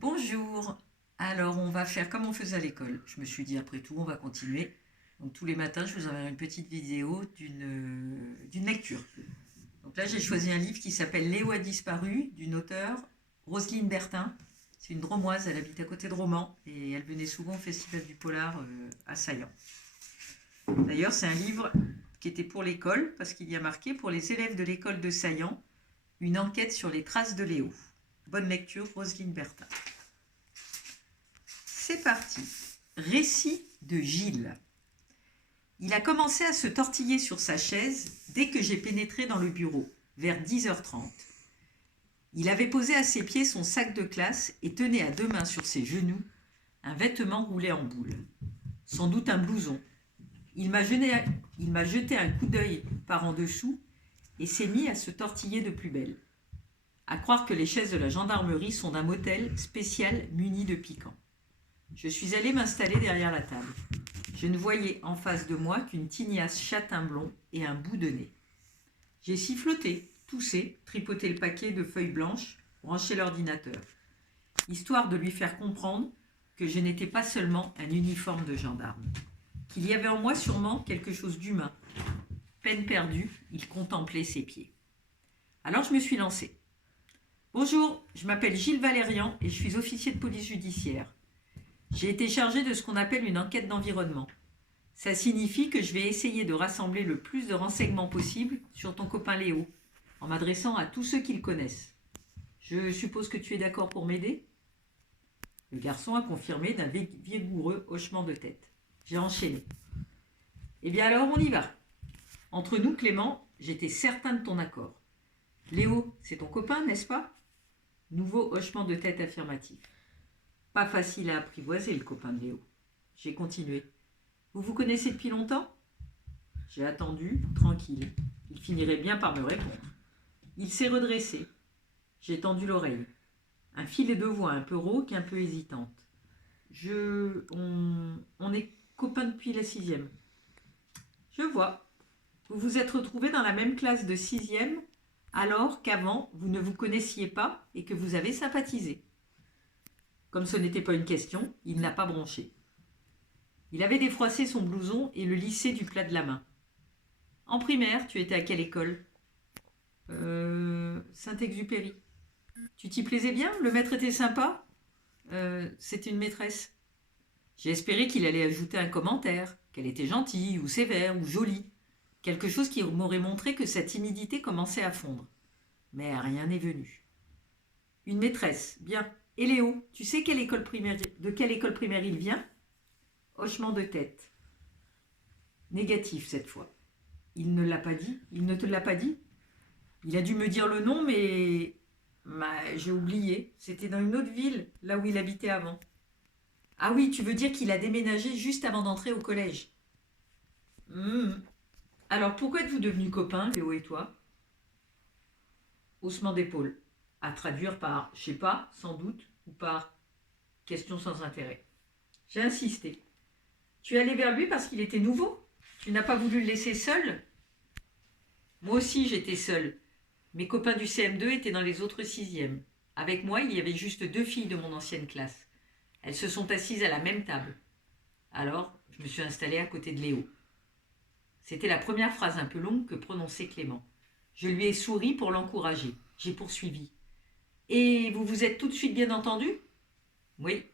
Bonjour. Alors, on va faire comme on faisait à l'école. Je me suis dit, après tout, on va continuer. Donc, tous les matins, je vous enverrai une petite vidéo d'une lecture. Donc là, j'ai choisi un livre qui s'appelle Léo a disparu, d'une auteure, Roselyne Bertin. C'est une Dromoise, elle habite à côté de Romans et elle venait souvent au Festival du Polar à Saillant. D'ailleurs, c'est un livre qui était pour l'école parce qu'il y a marqué pour les élèves de l'école de Saillant, une enquête sur les traces de Léo. Bonne lecture, Roselyne Bertin. C'est parti. Récit de Gilles. Il a commencé à se tortiller sur sa chaise dès que j'ai pénétré dans le bureau, vers 10h30. Il avait posé à ses pieds son sac de classe et tenait à deux mains sur ses genoux un vêtement roulé en boule. Sans doute un blouson. Il m'a jeté un coup d'œil par en dessous et s'est mis à se tortiller de plus belle. À croire que les chaises de la gendarmerie sont d'un motel spécial muni de piquants. Je suis allée m'installer derrière la table. Je ne voyais en face de moi qu'une tignasse châtain blond et un bout de nez. J'ai siffloté, toussé, tripoté le paquet de feuilles blanches, branché l'ordinateur, histoire de lui faire comprendre que je n'étais pas seulement un uniforme de gendarme, qu'il y avait en moi sûrement quelque chose d'humain. Peine perdue, il contemplait ses pieds. Alors je me suis lancée. Bonjour, je m'appelle Gilles Valérian et je suis officier de police judiciaire. J'ai été chargé de ce qu'on appelle une enquête d'environnement. Ça signifie que je vais essayer de rassembler le plus de renseignements possible sur ton copain Léo, en m'adressant à tous ceux qui le connaissent. Je suppose que tu es d'accord pour m'aider ? Le garçon a confirmé d'un vigoureux hochement de tête. J'ai enchaîné. Eh bien alors, on y va. Entre nous, Clément, j'étais certain de ton accord. Léo, c'est ton copain, n'est-ce pas ? Nouveau hochement de tête affirmatif. Pas facile à apprivoiser, le copain de Léo. J'ai continué. Vous vous connaissez depuis longtemps ? J'ai attendu, tranquille. Il finirait bien par me répondre. Il s'est redressé. J'ai tendu l'oreille. Un filet de voix un peu rauque, un peu hésitante. On est copains depuis la 6e. Je vois. Vous vous êtes retrouvés dans la même classe de 6e alors qu'avant, vous ne vous connaissiez pas et que vous avez sympathisé. Comme ce n'était pas une question, il n'a pas bronché. Il avait défroissé son blouson et le lissait du plat de la main. En primaire, tu étais à quelle école ? Saint-Exupéry. Tu t'y plaisais bien ? Le maître était sympa ? C'était une maîtresse. J'ai espéré qu'il allait ajouter un commentaire, qu'elle était gentille ou sévère ou jolie. Quelque chose qui m'aurait montré que sa timidité commençait à fondre. Mais rien n'est venu. Une maîtresse, bien. Et Léo, tu sais de quelle école primaire il vient ? Hochement de tête. Négatif cette fois. Il ne l'a pas dit ? Il ne te l'a pas dit ? Il a dû me dire le nom, mais j'ai oublié. C'était dans une autre ville, là où il habitait avant. Ah oui, tu veux dire qu'il a déménagé juste avant d'entrer au collège. Alors pourquoi êtes-vous devenus copains, Léo et toi ? Haussement d'épaule. À traduire par je sais pas, sans doute, ou par question sans intérêt. J'ai insisté. Tu es allé vers lui parce qu'il était nouveau ? Tu n'as pas voulu le laisser seul ? Moi aussi, j'étais seule. Mes copains du CM2 étaient dans les autres 6e. Avec moi, il y avait juste 2 filles de mon ancienne classe. Elles se sont assises à la même table. Alors, je me suis installée à côté de Léo. C'était la première phrase un peu longue que prononçait Clément. Je lui ai souri pour l'encourager. J'ai poursuivi. Et vous vous êtes tout de suite bien entendus ? Oui.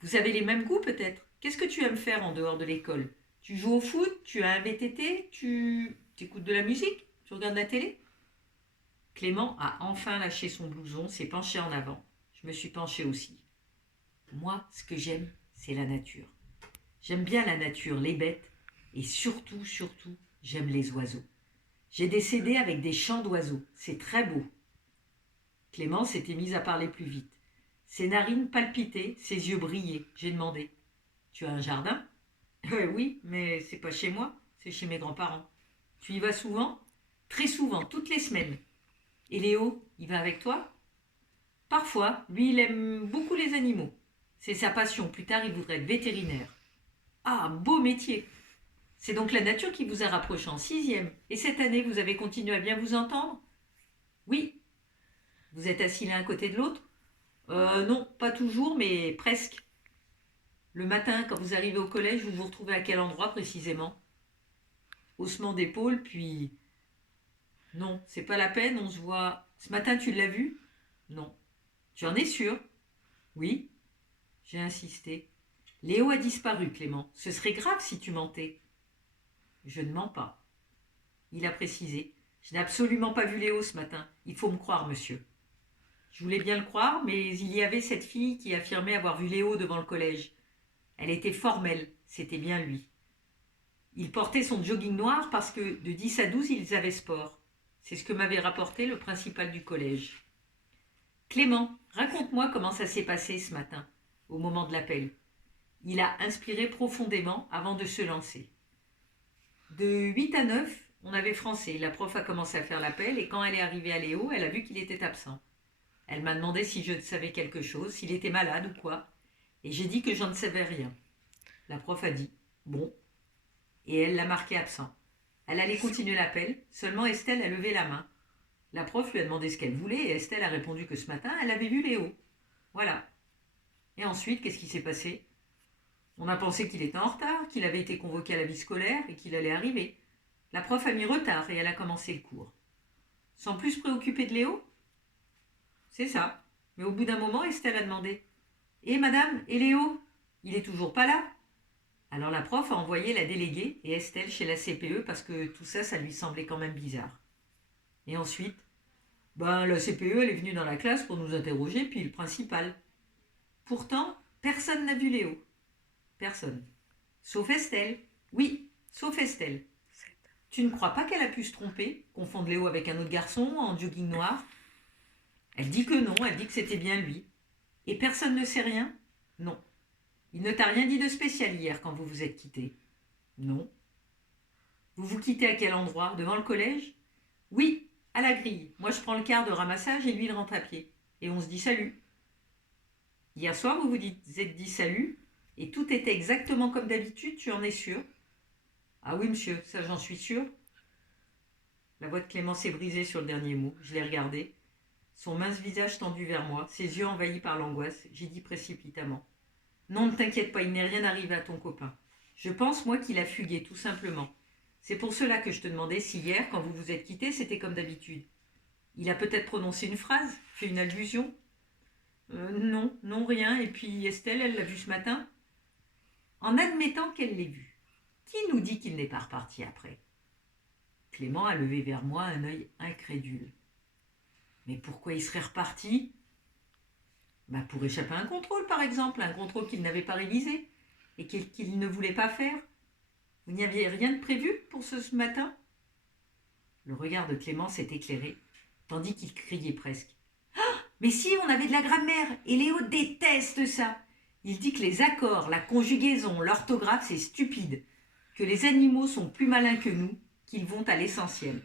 Vous avez les mêmes goûts peut-être ? Qu'est-ce que tu aimes faire en dehors de l'école ? Tu joues au foot ? Tu as un VTT ? Tu écoutes de la musique ? Tu regardes la télé ? Clément a enfin lâché son blouson, s'est penché en avant. Je me suis penchée aussi. Moi, ce que j'aime, c'est la nature. J'aime bien la nature, les bêtes, et surtout, j'aime les oiseaux. J'ai des CD avec des chants d'oiseaux. C'est très beau. Clément s'était mis à parler plus vite. Ses narines palpitaient, ses yeux brillaient. J'ai demandé. Tu as un jardin ? Oui, mais c'est pas chez moi, c'est chez mes grands-parents. Tu y vas souvent ? Très souvent, toutes les semaines. Et Léo, il va avec toi ? Parfois, lui, il aime beaucoup les animaux. C'est sa passion. Plus tard, il voudrait être vétérinaire. Ah, beau métier. C'est donc la nature qui vous a rapproché en 6e. Et cette année, vous avez continué à bien vous entendre ? Oui. Vous êtes assis l'un à côté de l'autre ? Non, pas toujours, mais presque. Le matin, quand vous arrivez au collège, vous vous retrouvez à quel endroit précisément? Haussement d'épaule, puis non, c'est pas la peine, on se voit. Ce matin, tu l'as vu? Non. Tu en es sûr? Oui, j'ai insisté. Léo a disparu, Clément. Ce serait grave si tu mentais. Je ne mens pas. Il a précisé. Je n'ai absolument pas vu Léo ce matin. Il faut me croire, monsieur. Je voulais bien le croire, mais il y avait cette fille qui affirmait avoir vu Léo devant le collège. Elle était formelle, c'était bien lui. Il portait son jogging noir parce que de 10 à 12, ils avaient sport. C'est ce que m'avait rapporté le principal du collège. Clément, raconte-moi comment ça s'est passé ce matin, au moment de l'appel. Il a inspiré profondément avant de se lancer. De 8 à 9, on avait français. La prof a commencé à faire l'appel et quand elle est arrivée à Léo, elle a vu qu'il était absent. Elle m'a demandé si je savais quelque chose, s'il était malade ou quoi. Et j'ai dit que j'en ne savais rien. La prof a dit bon, et elle l'a marqué absent. Elle allait continuer l'appel, seulement Estelle a levé la main. La prof lui a demandé ce qu'elle voulait et Estelle a répondu que ce matin, elle avait vu Léo. Voilà. Et ensuite, qu'est-ce qui s'est passé? On a pensé qu'il était en retard, qu'il avait été convoqué à la vie scolaire et qu'il allait arriver. La prof a mis retard et elle a commencé le cours. Sans plus se préoccuper de Léo? C'est ça. Mais au bout d'un moment, Estelle a demandé Eh madame, et Léo? Il est toujours pas là? Alors la prof a envoyé la déléguée et Estelle chez la CPE parce que tout ça, ça lui semblait quand même bizarre. Et ensuite, la CPE, elle est venue dans la classe pour nous interroger, puis le principal. Pourtant, personne n'a vu Léo. Personne. Sauf Estelle. Oui, sauf Estelle. Tu ne crois pas qu'elle a pu se tromper, confondre Léo avec un autre garçon en jogging noir? Elle dit que non, elle dit que c'était bien lui. Et personne ne sait rien? Non. Il ne t'a rien dit de spécial hier quand vous vous êtes quittés? Non. Vous vous quittez à quel endroit? Devant le collège? Oui, à la grille. Moi je prends le quart de ramassage et lui il rentre à pied. Et on se dit salut. Hier soir vous vous êtes dit salut et tout était exactement comme d'habitude, tu en es sûr? Ah oui monsieur, ça j'en suis sûr. La voix de Clément s'est brisée sur le dernier mot. Je l'ai regardé. Son mince visage tendu vers moi, ses yeux envahis par l'angoisse. J'ai dit précipitamment Non, ne t'inquiète pas, il n'est rien arrivé à ton copain. Je pense, moi, qu'il a fugué, tout simplement. C'est pour cela que je te demandais si hier, quand vous vous êtes quittés, c'était comme d'habitude. Il a peut-être prononcé une phrase, fait une allusion. Non, non, rien. Et puis Estelle, elle l'a vu ce matin. En admettant qu'elle l'ait vu, qui nous dit qu'il n'est pas reparti après? Clément a levé vers moi un œil incrédule. Mais pourquoi il serait reparti? Pour échapper à un contrôle, par exemple, un contrôle qu'il n'avait pas révisé et qu'il ne voulait pas faire. Vous n'y aviez rien de prévu pour ce matin? Le regard de Clément s'est éclairé, tandis qu'il criait presque. Mais si, on avait de la grammaire, et Léo déteste ça. Il dit que les accords, la conjugaison, l'orthographe, c'est stupide, que les animaux sont plus malins que nous, qu'ils vont à l'essentiel.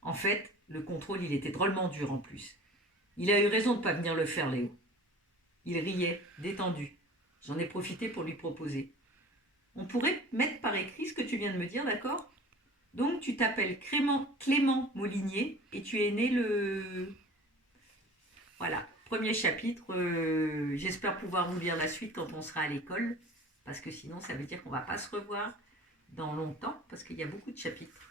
En fait, le contrôle, il était drôlement dur en plus. Il a eu raison de ne pas venir le faire, Léo. Il riait, détendu. J'en ai profité pour lui proposer. On pourrait mettre par écrit ce que tu viens de me dire, d'accord? Donc, tu t'appelles Clément Molinier et tu es né le... Voilà, premier chapitre. J'espère pouvoir vous lire la suite quand on sera à l'école, parce que sinon, ça veut dire qu'on ne va pas se revoir dans longtemps, parce qu'il y a beaucoup de chapitres.